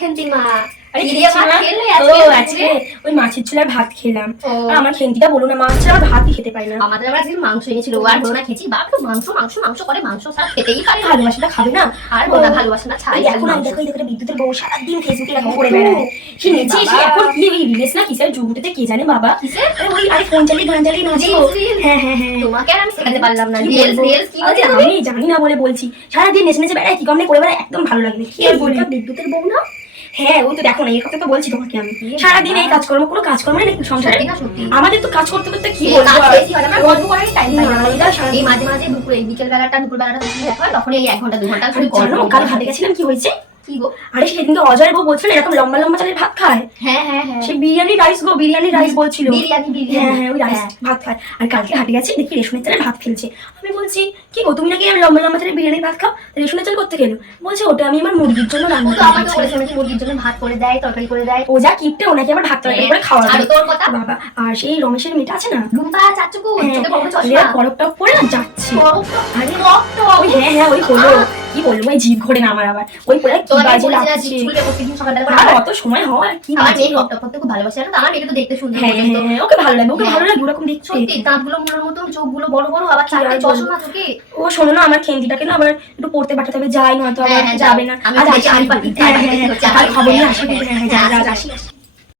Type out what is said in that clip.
খেন্তি মা, আরে কি দিয়ে ভাত খেলে আজকে? ওই মাছের চুলার ভাত খেলাম। আমার খেন্তিটা বলো না, মাছ ছাড়া ভাতই খেতে পারি না। আমাদের আবার আজকে মাংস এনেছিল, ও আর বলো না খেয়েছি, বাপ তো মাংস মাংস মাংস করে, মাংস ছাড়া খেতেই পারে না। ভালোবাসাটা খাবে না আর বলো না, ভালোবাসা না ছাই। এখন আমি দেখো দেখো বিদ্যুতের বউ সারাদিন ফেসবুকে এরকম করে বেড়ায়। সে নিচে এসে এখন কি ওই রিলস না কিসের যুগটাতে কে জানে বাবা, কিসের? আরে ওই আরে ফোন চালিয়ে গান চালিয়ে নাচো। হ্যাঁ হ্যাঁ হ্যাঁ, তোমাকে আর আমি শেখাতে পারলাম না। কি রিলস বলবো? রিলস কি আরে হচ্ছে? আমি জানি না বলে বলছি, সারাদিন নেচে নেচে বেড়ায়, কি কমনে করে বেড়ায়, একদম ভালো লাগে না। কি আর বলি, বিদ্যুতের বউ না? হ্যাঁ ওই তো দেখো না, এই কথা তো বলছি তোমাকে আমি। সারাদিন এই কাজকর্ম, কোনো কাজকর্ম নেই সংসারে। সত্যি না সত্যি। আমাদের তো কাজ করতে করতে কি এই বলবো কাজ আর। বেশি হয় না, আমার গল্প করারই টাইম পাই না। না, সারাদিন- এই মাঝে মাঝে দুপুরে বিকেল বেলাটা দুপুর বেলাটা যখন দেখা হয় তখন এই 1 ঘন্টা 2 ঘন্টা শুধু গল্প। জানো কাল ঘাটে গেছিলাম, কি হয়েছে? কি গো? আরে সেদিনকে অজয় বউ বলছিল এরকম লম্বা লম্বা চালের ভাত খায়। হ্যাঁ হ্যাঁ হ্যাঁ, সে বিরিয়ানি রাইস গো, বিরিয়ানি রাইস বলছিল। বিরিয়ানি হ্যাঁ হ্যাঁ ওই রাইস হ্যাঁ। ভাত খায়। আর কালকে হাটে গেছি দেখি রেশনের চালের ভাত খেলছে। আমি বলছি কি গো তুমি নাকি লম্বা লম্বা চালের বিরিয়ানি ভাত খাও, রেশনের চাল করতে খেলো? বলছে ওটা আমি আমার মুরগির জন্য ও রান্না তো আমাকে করেছি। বলেছে নাকি মুরগির জন্য ভাত করে দেয়, তরকারি করে দেয়। ও যা কিপটে, ওনাকে আবার ভাত তরকারি করে খাওয়া আর তোর কথা? বাবা। আর সেই রমেশের মেয়েটা আছে না, রুম্পা চাচুকু, হ্যাঁ, চোখে বড় ওই চশমা, করক টক পরে না যাচ্ছে। আরে রক্ত। ওই হ্যাঁ হ্যাঁ ওই হলো, কি বলবো ওই জিভ ঘোরে না আমার আবার, ওই পরে কি তোমাকে বাজে বলেছি না লাগছে। স্কুলে প্রত্যেকদিন সকালবেলা করে আর অত সময় হয় কি আমার বাজে। মেয়ে রক্ত করতে খুব ভালোবাসে, জানো তো? আমার মেয়েকে তো দেখতে সুন্দর হ্যাঁ পর্যন্ত। হ্যাঁ ওকে ভালো লাগে, ওকে হ্যাঁ। ভালো লাগে ওরকম দেখতে। সত্যি দাঁতগুলো মুলোর মতন, চোখগুলো বড় বড়, আবার কি আর চারটে বলবো। চশমা চোখে। ও শোনো না, আমার খেন্দিটাকে না আবার একটু পড়তে পাঠাতে হবে, যাই নয়তো আবার হ্যাঁ, হ্যাঁ, যাবে যাও। না। আমি আজ দেখি আসি, আলপাটি, হ্যাঁ হ্যাঁ আলপাটি হ্যাঁ, হচ্ছে, কাল খবর নিয়ে হ্যাঁ, আসি, হ্যাঁ, হ্যাঁ হ্যাঁ, হ্যাঁ, যা, আসি, আসি আসি।